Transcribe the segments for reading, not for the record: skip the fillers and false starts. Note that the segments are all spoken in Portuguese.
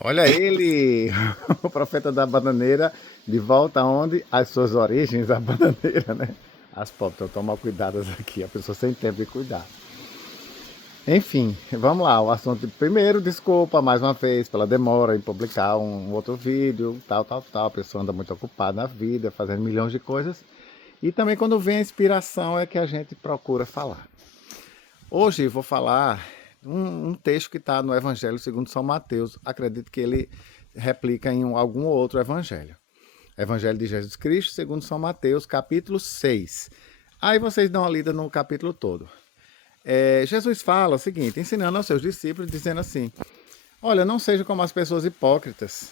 Olha ele, o profeta da bananeira, de volta aonde? Às suas origens, a bananeira, né? As pobres, então toma cuidado aqui, a pessoa sem tempo de cuidar. Enfim, vamos lá, o assunto primeiro, desculpa mais uma vez pela demora em publicar um outro vídeo, tal, a pessoa anda muito ocupada na vida, fazendo milhões de coisas, e também quando vem a inspiração é que a gente procura falar. Hoje vou falar um texto que está no Evangelho segundo São Mateus. Acredito que ele replica em algum outro evangelho. Evangelho de Jesus Cristo segundo São Mateus, capítulo 6. Aí vocês dão uma lida no capítulo todo. Jesus fala o seguinte, ensinando aos seus discípulos, dizendo assim: olha, não seja como as pessoas hipócritas,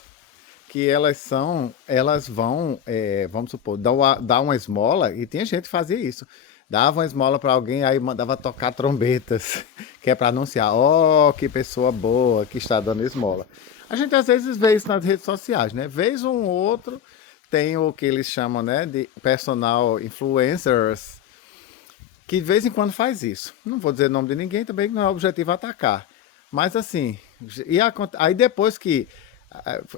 que elas vão, vamos supor, dar uma esmola, e tinha gente que fazia isso. Dava uma esmola para alguém, aí mandava tocar trombetas, que é para anunciar, ó, que pessoa boa que está dando esmola. A gente às vezes vê isso nas redes sociais, né? Vez um outro tem o que eles chamam, né, de personal influencers, que de vez em quando faz isso. Não vou dizer o nome de ninguém, também não é o objetivo atacar. Mas assim, aí depois que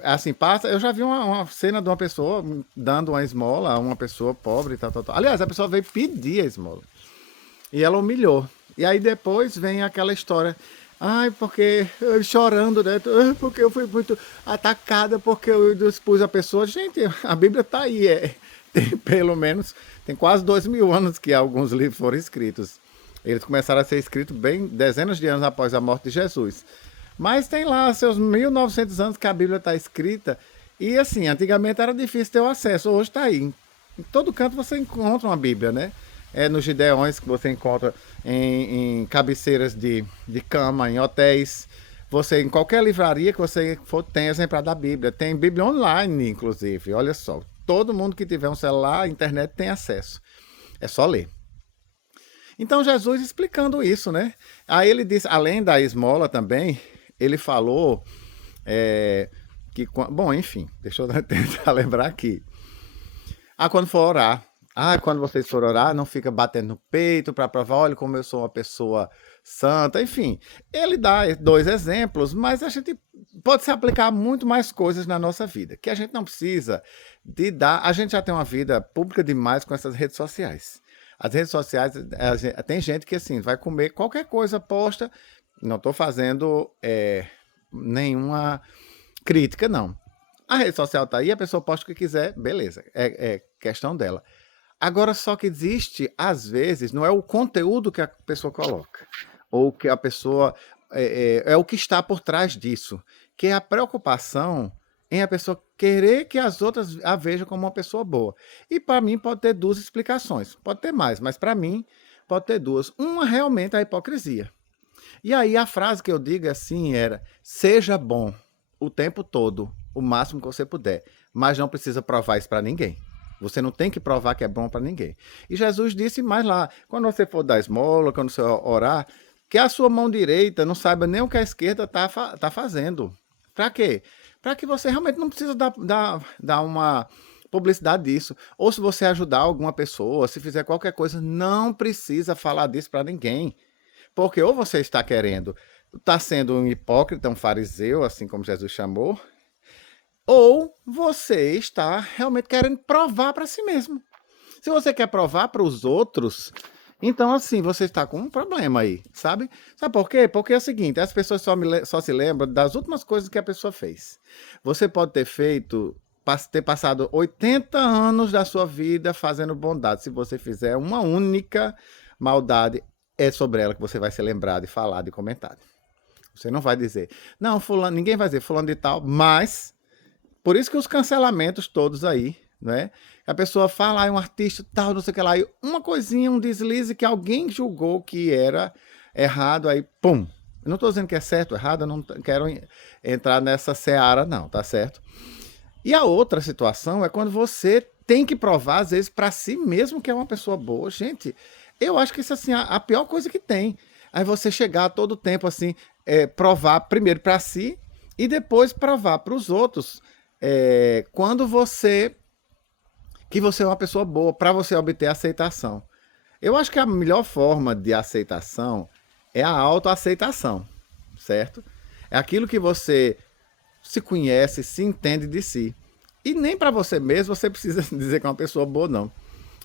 assim passa, eu já vi uma cena de uma pessoa dando uma esmola a uma pessoa pobre, tal. Aliás, a pessoa veio pedir a esmola e ela humilhou. E aí depois vem aquela história, ai, porque chorando, né? Porque eu fui muito atacada porque eu expus a pessoa. Gente, a Bíblia tá aí, tem pelo menos, tem quase 2000 anos que alguns livros foram escritos. Eles começaram a ser escritos bem dezenas de anos após a morte de Jesus. Mas tem lá seus 1900 anos que a Bíblia está escrita. E assim, antigamente era difícil ter o acesso, hoje está aí. Em todo canto você encontra uma Bíblia, né? É nos Gideões que você encontra em cabeceiras de cama, em hotéis. Você, em qualquer livraria que você for, tem exemplar da Bíblia. Tem Bíblia online, inclusive. Olha só. Todo mundo que tiver um celular, internet tem acesso. É só ler. Então Jesus explicando isso, né? Aí ele disse, além da esmola também, ele falou que, bom, enfim, deixa eu tentar lembrar aqui. Quando for orar. Quando vocês forem orar, não fica batendo no peito para provar, olha como eu sou uma pessoa santa, enfim. Ele dá dois exemplos, mas a gente pode se aplicar a muito mais coisas na nossa vida, que a gente não precisa de dar. A gente já tem uma vida pública demais com essas redes sociais. As redes sociais, tem gente que assim, vai comer qualquer coisa, posta. Não estou fazendo nenhuma crítica, não. A rede social tá aí, a pessoa posta o que quiser, beleza, é questão dela. Agora, só que existe, às vezes, não é o conteúdo que a pessoa coloca, ou que a pessoa. É o que está por trás disso, que é a preocupação em a pessoa querer que as outras a vejam como uma pessoa boa. E para mim pode ter duas explicações, pode ter mais, mas para mim pode ter duas. Uma realmente é a hipocrisia. E aí a frase que eu digo assim era: seja bom o tempo todo, o máximo que você puder, mas não precisa provar isso para ninguém. Você não tem que provar que é bom para ninguém. E Jesus disse mais lá, quando você for dar esmola, quando você orar, que a sua mão direita não saiba nem o que a esquerda tá fazendo. Para quê? Para que você realmente não precisa dar uma publicidade disso. Ou se você ajudar alguma pessoa, se fizer qualquer coisa, não precisa falar disso para ninguém. Porque ou você está querendo, está sendo um hipócrita, um fariseu, assim como Jesus chamou, ou você está realmente querendo provar para si mesmo. Se você quer provar para os outros, então assim, você está com um problema aí, sabe? Sabe por quê? Porque é o seguinte, as pessoas só se lembram das últimas coisas que a pessoa fez. Você pode ter passado 80 anos da sua vida fazendo bondade. Se você fizer uma única maldade, é sobre ela que você vai ser lembrado e falado e comentado. Você não vai dizer, não, fulano, ninguém vai dizer fulano de tal, mas por isso que os cancelamentos todos aí, né? A pessoa fala, um artista tal, não sei o que lá, e uma coisinha, um deslize que alguém julgou que era errado, aí pum. Eu não estou dizendo que é certo ou errado, eu não quero entrar nessa seara, não, tá certo? E a outra situação é quando você tem que provar, às vezes, para si mesmo que é uma pessoa boa. Gente, eu acho que isso assim, a pior coisa que tem. Aí você chegar todo o tempo assim, provar primeiro para si e depois provar para os outros quando que você é uma pessoa boa, para você obter aceitação. Eu acho que a melhor forma de aceitação é a autoaceitação, certo? É aquilo que você se conhece, se entende de si. E nem para você mesmo você precisa dizer que é uma pessoa boa, não.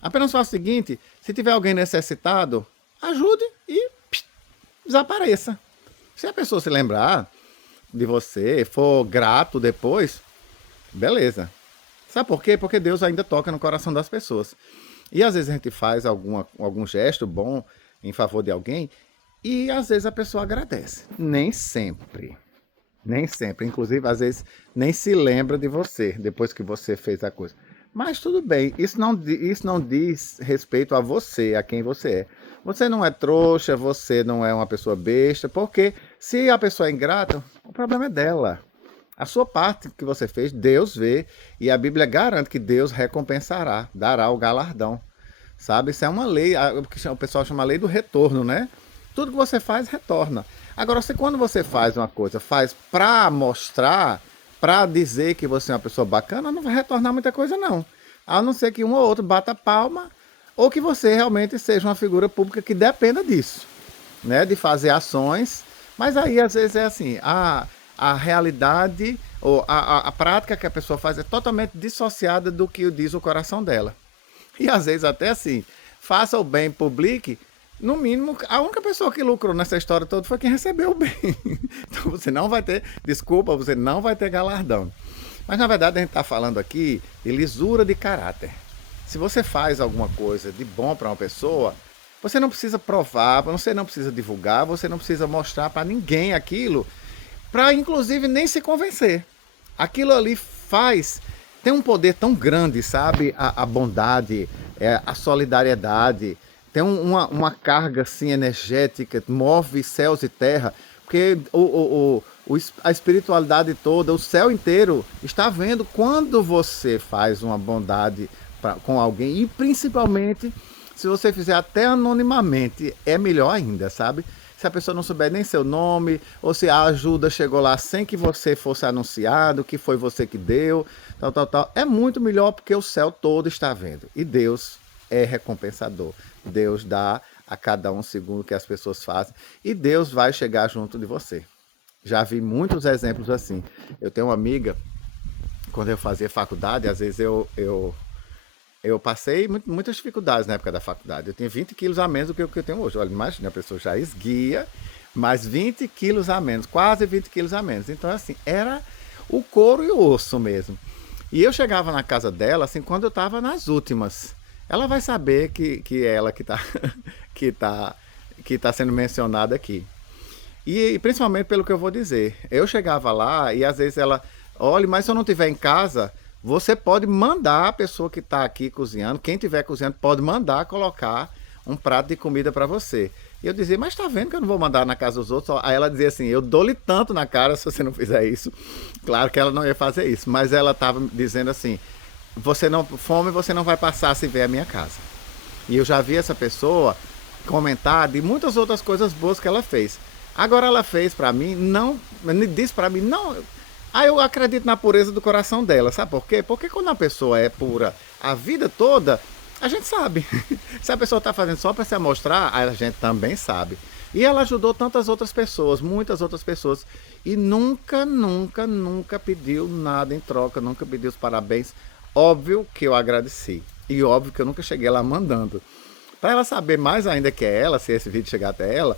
Apenas faça o seguinte, se tiver alguém necessitado, ajude e desapareça. Se a pessoa se lembrar de você, for grato depois, beleza. Sabe por quê? Porque Deus ainda toca no coração das pessoas. E às vezes a gente faz algum gesto bom em favor de alguém e às vezes a pessoa agradece. Nem sempre. Nem sempre. Inclusive, às vezes, nem se lembra de você depois que você fez a coisa. Mas tudo bem, isso não diz respeito a você, a quem você é. Você não é trouxa, você não é uma pessoa besta, porque se a pessoa é ingrata, o problema é dela. A sua parte que você fez, Deus vê, e a Bíblia garante que Deus recompensará, dará o galardão. Sabe? Isso é uma lei, o pessoal chama a lei do retorno, né? Tudo que você faz, retorna. Agora, quando você faz uma coisa, faz para mostrar, para dizer que você é uma pessoa bacana, não vai retornar muita coisa, não. A não ser que um ou outro bata palma, ou que você realmente seja uma figura pública que dependa disso, né? De fazer ações. Mas aí, às vezes, é assim, a realidade, ou a prática que a pessoa faz é totalmente dissociada do que diz o coração dela. E às vezes até assim, faça o bem, publique. No mínimo, a única pessoa que lucrou nessa história toda foi quem recebeu o bem. Então você não vai ter, desculpa, você não vai ter galardão. Mas na verdade a gente está falando aqui de lisura de caráter. Se você faz alguma coisa de bom para uma pessoa, você não precisa provar, você não precisa divulgar, você não precisa mostrar para ninguém aquilo, para inclusive nem se convencer. Aquilo ali tem um poder tão grande, sabe? A bondade, a solidariedade, tem uma carga assim energética, move céus e terra, porque a espiritualidade toda, o céu inteiro está vendo quando você faz uma bondade com alguém, e principalmente se você fizer até anonimamente, é melhor ainda, sabe? Se a pessoa não souber nem seu nome, ou se a ajuda chegou lá sem que você fosse anunciado, que foi você que deu, tal. É muito melhor porque o céu todo está vendo. E Deus é recompensador. Deus dá a cada um segundo que as pessoas fazem. E Deus vai chegar junto de você. Já vi muitos exemplos assim. Eu tenho uma amiga, quando eu fazia faculdade, às vezes eu passei muitas dificuldades na época da faculdade. Eu tinha 20 quilos a menos do que o que eu tenho hoje. Olha, imagina, a pessoa já esguia, mas 20 quilos a menos, quase 20 quilos a menos. Então, assim, era o couro e o osso mesmo. E eu chegava na casa dela, assim, quando eu estava nas últimas. Ela vai saber que é ela que está que tá sendo mencionada aqui. E principalmente pelo que eu vou dizer. Eu chegava lá e às vezes ela, olha, mas se eu não estiver em casa, você pode mandar a pessoa que está aqui cozinhando, quem estiver cozinhando, pode mandar colocar um prato de comida para você. E eu dizia, mas tá vendo que eu não vou mandar na casa dos outros? Aí ela dizia assim, eu dou-lhe tanto na cara se você não fizer isso. Claro que ela não ia fazer isso, mas ela estava dizendo assim, fome você não vai passar se vier à minha casa. E eu já vi essa pessoa comentar de muitas outras coisas boas que ela fez. Agora ela fez para mim, não, disse para mim, não. Eu acredito na pureza do coração dela, sabe por quê? Porque quando a pessoa é pura a vida toda, a gente sabe. Se a pessoa está fazendo só para se amostrar, a gente também sabe. E ela ajudou tantas outras pessoas, muitas outras pessoas, e nunca pediu nada em troca, nunca pediu os parabéns. Óbvio que eu agradeci, e óbvio que eu nunca cheguei lá mandando. Para ela saber mais ainda que é ela, se esse vídeo chegar até ela,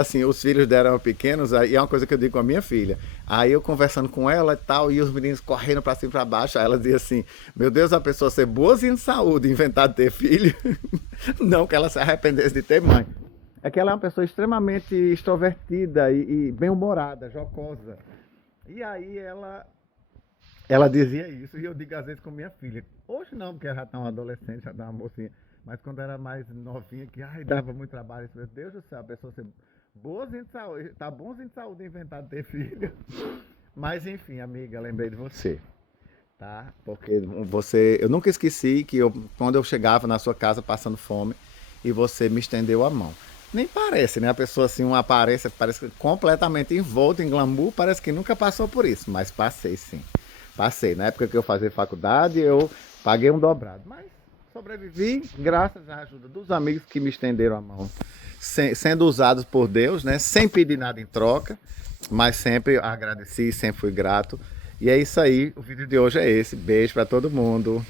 assim, os filhos dela eram pequenos, e é uma coisa que eu digo com a minha filha. Aí eu conversando com ela e tal, e os meninos correndo para cima e para baixo, aí ela dizia assim, meu Deus, a pessoa ser boazinha de saúde, inventar de ter filho, não que ela se arrependesse de ter mãe. É que ela é uma pessoa extremamente extrovertida e bem-humorada, jocosa. E aí ela dizia isso, e eu digo às vezes com minha filha. Hoje não, porque ela já está uma adolescente, já está uma mocinha. Mas quando era mais novinha, que dava muito trabalho, meu Deus do céu, a pessoa ser boazinha de saúde, tá bonzinho de saúde inventar de ter filho. Mas enfim, amiga, lembrei de você, tá? Porque eu nunca esqueci que quando eu chegava na sua casa passando fome e você me estendeu a mão. Nem parece, né? A pessoa assim, uma aparência parece completamente envolta em glamour, parece que nunca passou por isso, mas passei sim. Passei. Na época que eu fazia faculdade, eu paguei um dobrado, mas sobrevivi graças à ajuda dos amigos que me estenderam a mão, sendo usados por Deus, né? Sem pedir nada em troca. Mas sempre agradeci, sempre fui grato. E é isso aí, o vídeo de hoje é esse. Beijo para todo mundo.